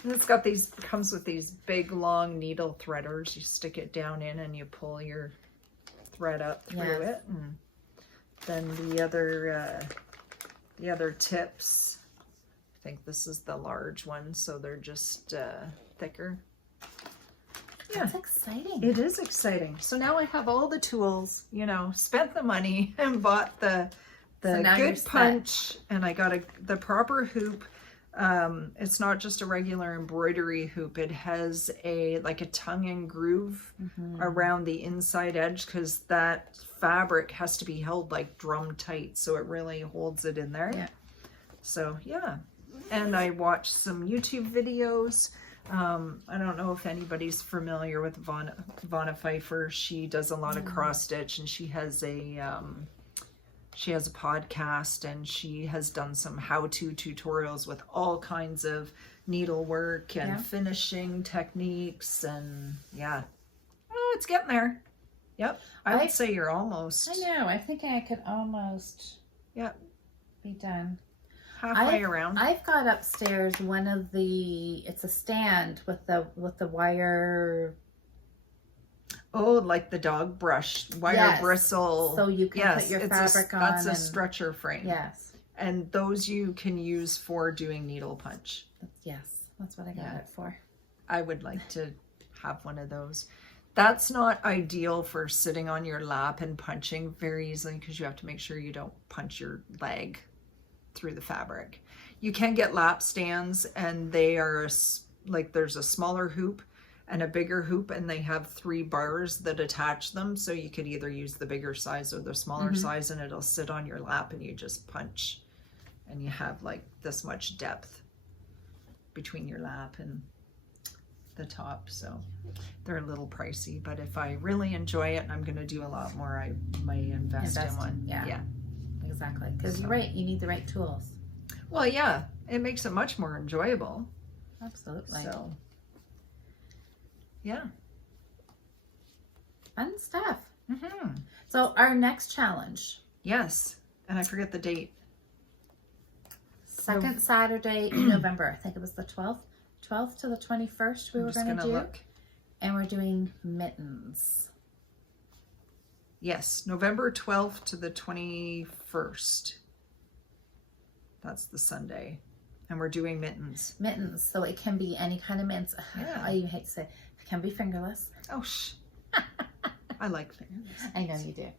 It's got comes with these big long needle threaders. You stick it down in and you pull your thread up through it. And then the other tips, I think this is the large one, so they're just thicker. Yeah. That's exciting. It is exciting. So now I have all the tools, spent the money and bought the good punch, and I got the proper hoop. It's not just a regular embroidery hoop. It has like a tongue and groove around the inside edge, because that fabric has to be held like drum tight, so it really holds it in there. Yeah. So yeah. And I watched some YouTube videos. I don't know if anybody's familiar with Vonna Pfeiffer. She does a lot of cross stitch, and she has a podcast, and she has done some how-to tutorials with all kinds of needlework and finishing techniques, and it's getting there. Yep. I would say you're almost. I know. I think I could almost be done. Halfway around. I've got upstairs it's a stand with the wire. Oh, like the dog brush, wire bristle. So you can put your fabric on. That's a stretcher frame. Yes. And those you can use for doing needle punch. Yes, that's what I got it for. I would like to have one of those. That's not ideal for sitting on your lap and punching very easily, because you have to make sure you don't punch your leg through the fabric. You can get lap stands, and they are there's a smaller hoop and a bigger hoop, and they have 3 bars that attach them, so you could either use the bigger size or the smaller size, and it'll sit on your lap, and you just punch, and you have like this much depth between your lap and the top. So they're a little pricey, but if I really enjoy it and I'm going to do a lot more, I might invest in one. Yeah. Exactly, because you're right, you need the right tools. Well, yeah, it makes it much more enjoyable. Absolutely. So, yeah. Fun stuff. So our next challenge. Yes, and I forget the date. Second Saturday in November. I think it was the 12th to the 21st we were going to do. Look. And we're doing mittens. Yes, November 12th to the 21st. That's the Sunday. And we're doing mittens. Mittens. So it can be any kind of mints. Yeah. I hate to say it can be fingerless. Oh, I like fingerless. I know you do.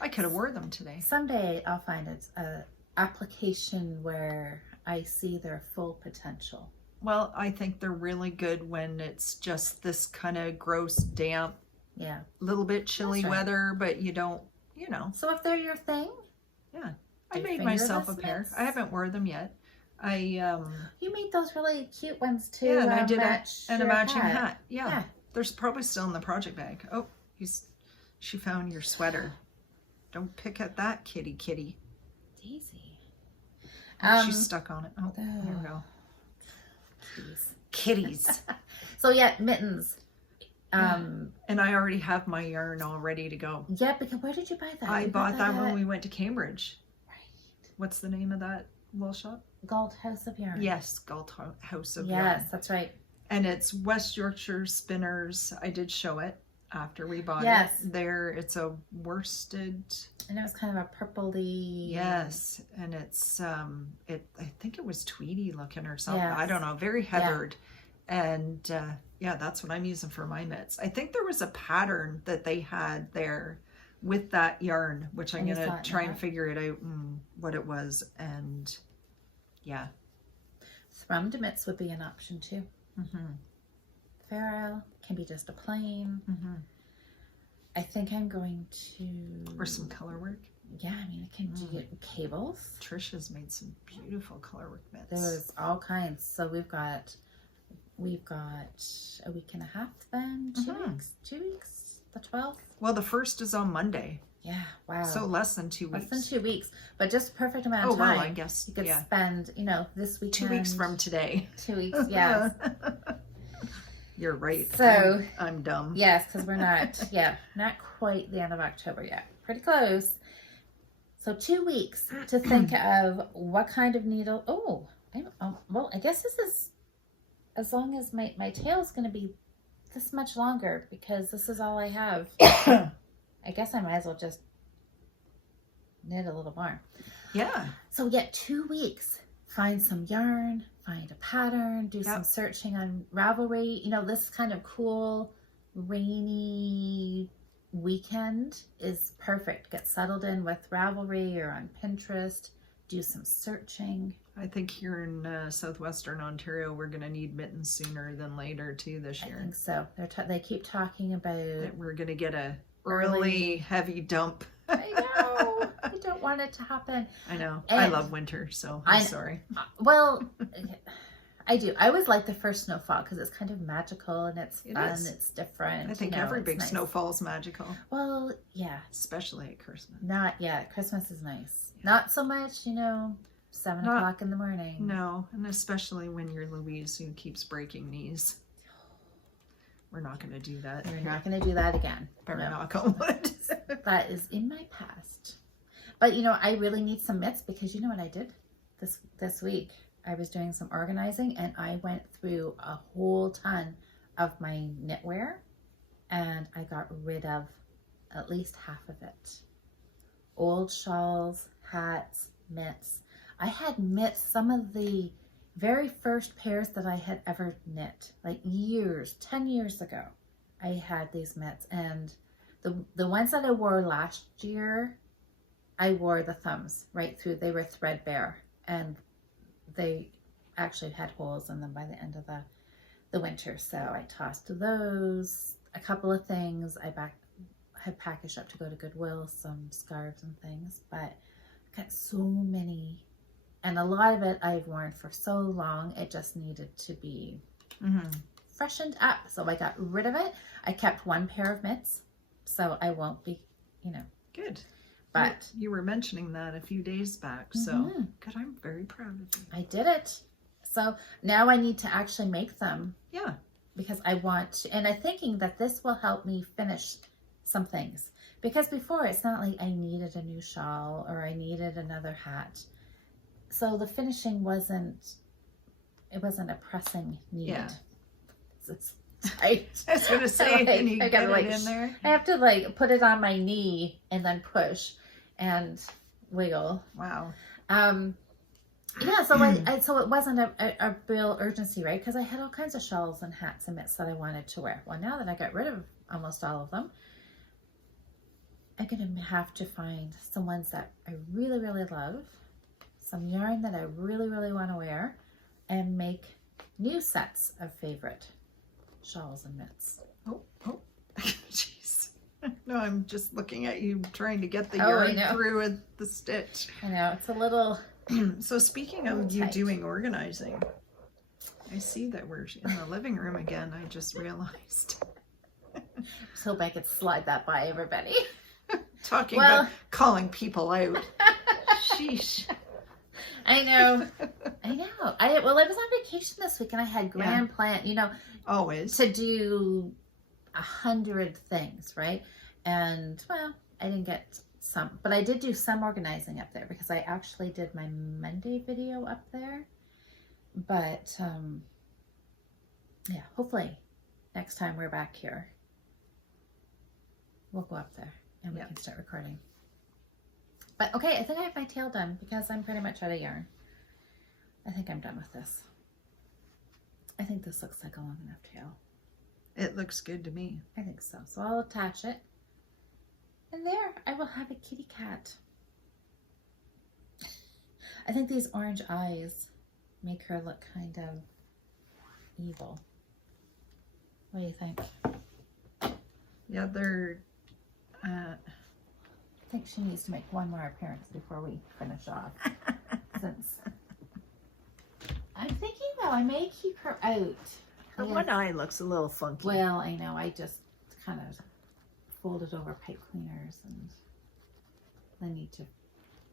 I could have wore them today. Someday I'll find an application where I see their full potential. Well, I think they're really good when it's just this kind of gross, damp, a little bit chilly weather, but you don't, So if they're your thing, I made myself a pair. I haven't worn them yet. You made those really cute ones too. Yeah, and I did a matching hat. Yeah, there's probably still in the project bag. Oh, she found your sweater. Don't pick at that, kitty. Daisy. She's stuck on it. Oh, there we go. Kitties. So mittens. And I already have my yarn all ready to go. Yeah, because where did you buy that? I bought that when we went to Cambridge. Right. What's the name of that wool shop? Galt House of Yarn. Yes, Galt House of Yarn. Yes, that's right. And it's West Yorkshire Spinners. I did show it after we bought it. There, it's a worsted. And it was kind of a purpley. Yes, and it's I think it was tweedy looking or something. Yes. I don't know, very heathered. And that's what I'm using for my mitts. I think there was a pattern that they had there with that yarn, which I'm gonna try and figure it out what it was. And thrummed mitts would be an option too. ferrule, can be just a plain. Mm-hmm. I think I'm going to... Or some color work. Yeah, I mean, I can do cables. Trisha's made some beautiful color work mitts. There's all kinds. So we've got a week and a half then, 2 weeks, the 12th. Well, the 1st is on Monday. Yeah, wow. So less than 2 weeks. Less than 2 weeks, but just perfect amount of time. Oh, well, I guess, you could spend, this weekend. 2 weeks from today. 2 weeks, yes. You're right. So I'm dumb. Yes, because we're not, not quite the end of October yet. Pretty close. So 2 weeks to think of what kind of needle. Well, I guess this is as long as my tail is going to be this much longer because this is all I have. I guess I might as well just knit a little more. Yeah. So we get 2 weeks. Find some yarn, find a pattern, do some searching on Ravelry. This kind of cool, rainy weekend is perfect. Get settled in with Ravelry or on Pinterest. Do some searching. I think here in southwestern Ontario, we're going to need mittens sooner than later too this year. I think so. They keep talking about that we're going to get a early heavy dump. I know. I don't want it to happen. I know. And I love winter, so I'm sorry. Well, I do. I always like the first snowfall because it's kind of magical and it's fun. It's different. I think every big snowfall is magical. Well, yeah. Especially at Christmas. Not yet. Christmas is nice. Not so much, 7 o'clock in the morning. No, and especially when you're Louise who keeps breaking knees. We're not going to do that. We're not going to do that again. Better knock on wood. That is in my past. But, I really need some mitts because you know what I did this week? I was doing some organizing and I went through a whole ton of my knitwear and I got rid of at least half of it. Old shawls, hats, mitts. I had mitts, some of the very first pairs that I had ever knit, like 10 years ago. I had these mitts and the ones that I wore last year, I wore the thumbs right through. They were threadbare and they actually had holes in them by the end of the winter. So I tossed those, a couple of things. I had packaged up to go to Goodwill, some scarves and things, but I got so many. And a lot of it I've worn for so long, it just needed to be freshened up. So I got rid of it. I kept one pair of mitts, so I won't be, Good. But you were mentioning that a few days back, so good. I'm very proud of you. I did it. So now I need to actually make them. Yeah. Because I want to, and I'm thinking that this will help me finish some things. Because before it's not like I needed a new shawl or I needed another hat. So the finishing wasn't a pressing need. Yeah. It's tight. I was going to say, can you get it in there? I have to put it on my knee and then push and wiggle. Wow. Yeah, so so it wasn't a real urgency, right? Because I had all kinds of shawls and hats and mitts that I wanted to wear. Well, now that I got rid of almost all of them, I'm going to have to find some ones that I really, really love, some yarn that I really, really want to wear, and make new sets of favorite shawls and mitts. Oh, jeez. No, I'm just looking at you trying to get the yarn through with the stitch. I know, it's a little... So speaking of you doing organizing, I see that we're in the living room again. I just realized. Just hope I could slide that by everybody. Talking about calling people out. Sheesh. I know. I was on vacation this week and I had grand plan, always to do 100 things, right? And I didn't get some, but I did do some organizing up there because I actually did my Monday video up there. But hopefully next time we're back here, we'll go up there and we can start recording. But okay, I think I have my tail done because I'm pretty much out of yarn. I think I'm done with this. I think this looks like a long enough tail. It looks good to me. I think so. So I'll attach it. And there, I will have a kitty cat. I think these orange eyes make her look kind of evil. What do you think? Yeah, they're I think she needs to make one more appearance before we finish off. Since I'm thinking though, I may keep her out. her one eye looks a little funky. Well, I know. I just kind of folded over pipe cleaners, and I need to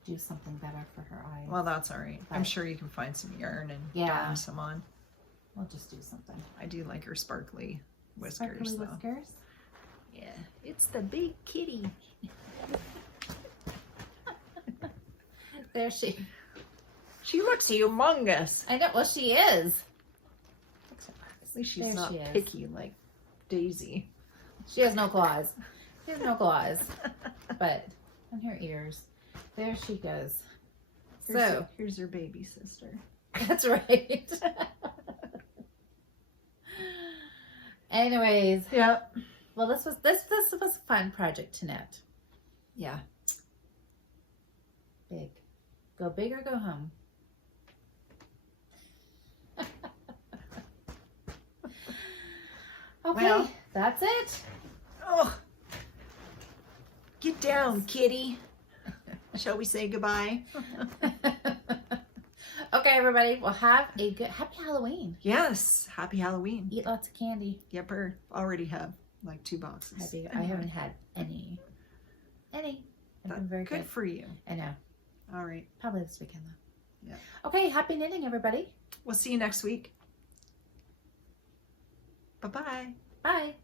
do something better for her eyes. Well, that's all right. I'm But- sure you can find some yarn and Yeah. darn some on. We'll just do something. I do like her sparkly whiskers, Sparkly though. whiskers. Yeah, it's the big kitty. There she. She looks humongous. I know. Well, she is. At least she's There not she is. picky like Daisy. She has no claws. She has no claws. But on her ears. There she goes. So Here's her baby sister. that's right. Anyways, Yep. well, this was a fun project to knit. Yeah. Big. Go big or go home. Okay, Well- that's it. Oh. Get down, kitty. Shall we say goodbye? Okay, everybody. Well, have a good happy Halloween. Yes. Happy Halloween. Eat lots of candy. Yepper. Already have like 2 boxes. I haven't had any. I've been very Good good. for you. I know. All right. Probably this weekend though. Yeah. Okay, happy knitting, everybody. We'll see you next week. Bye-bye. Bye.